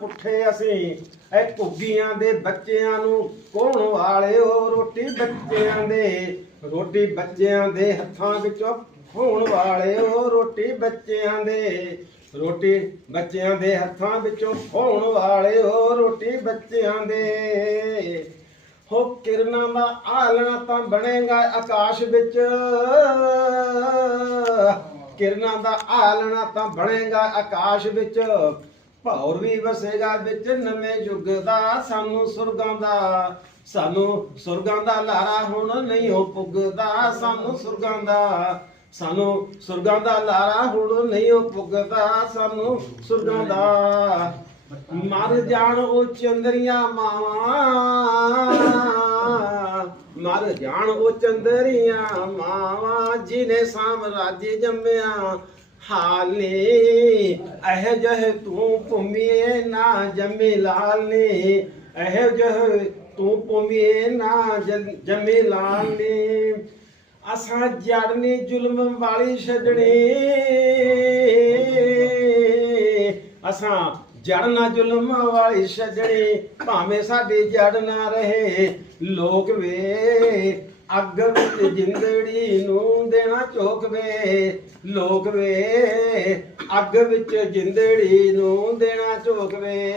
ਪੁੱਠੇ ਅਸੀਂ। ਐ ਘੁੱਗੀਆਂ ਦੇ ਬੱਚਿਆਂ ਨੂੰ ਕੋਣ ਵਾਲਿਓ ਰੋਟੀ ਬੱਚਿਆਂ ਦੇ। ਰੋਟੀ ਬੱਚਿਆਂ ਦੇ ਹੱਥਾਂ ਵਿੱਚੋਂ ਖੋਣ ਵਾਲਿਓ ਰੋਟੀ ਬੱਚਿਆਂ ਦੇ। ਰੋਟੀ ਬੱਚਿਆਂ ਦੇ ਹੱਥਾਂ ਵਿੱਚੋਂ ਖੋਣ ਵਾਲਿਓ ਰੋਟੀ ਬੱਚਿਆਂ ਦੇ। ਹੋ ਕਿਰਨਾਂ ਦਾ ਆਲਣਾ ਤਾਂ ਬਣੇਗਾ ਆਕਾਸ਼ ਵਿੱਚ। ਕਿਰਨਾਂ ਦਾ ਆਲਣਾ ਤਾਂ ਬਣੇਗਾ ਆਕਾਸ਼ ਵਿੱਚ। ਭੌਰ ਵੀ ਵਸੇਗਾ ਵਿੱਚ ਨਵੇਂ ਯੁੱਗ ਦਾ, ਸਾਨੂੰ ਸੁਰਗਾਂ ਦਾ, ਸਾਨੂੰ ਸੁਰਗਾਂ ਦਾ ਲਾਰਾ ਹੁਣ ਨਹੀਂ ਹੋ ਪੁੱਗਦਾ, ਸਾਨੂੰ ਸੁਰਗਾਂ ਦਾ, ਸਾਨੂੰ ਸੁਰਗਾਂ ਦਾ ਲਾਰਾ ਹੁਣ ਨਹੀਂ ਹੋ ਪੁੱਗਦਾ, ਸਾਨੂੰ ਸੁਰਗਾਂ ਦਾ। ਮਰ ਜਾਣ ਉਹ ਚੰਦਰੀਆਂ ਮਾਵਾਂ, ਮਰ ਜਾਣ ਉਹ ਚੰਦਰੀਆਂ ਮਾਵਾਂ, ਜਿਨੇ ਸਾਮਰਾਜ ਜੰਮਿਆ ਹਾਲੇ, ਇਹ ਜਹ ਤੂੰ ਭੂਮੀਏ ਨਾ ਜੰਮੇ ਲਾਲ ਨੇ ਇਹ ਜਹ ਤੂੰ ਭੂਮੀਏ ਨਾ ਜੰ- ਜੰਮੇ ਲਾਲ ਨੇ ਅਸਾਂ ਜੜਨੀ ਜ਼ੁਲਮ ਵਾਲੀ ਛੱਡਣੀ। ਅਸਾਂ ਜੜਨਾ ਜ਼ੁਲਮ ਵਾਲੀ ਛੱਡਣੀ। ਭਾਵੇਂ ਸਾਡੀ ਜੜ ਨਾ ਰਹੇ, ਲੋਕ ਵੇ ਅੱਗ ਵਿੱਚ ਜਿੰਦੜੀ ਨੂੰ ਦੇਣਾ ਚੋਕ ਵੇ, ਲੋਕ ਵੇ। ਅੱਗ ਵਿੱਚ ਜਿੰਦੜੀ ਨੂੰ ਦੇਣਾ ਚੋਕ ਵੇ।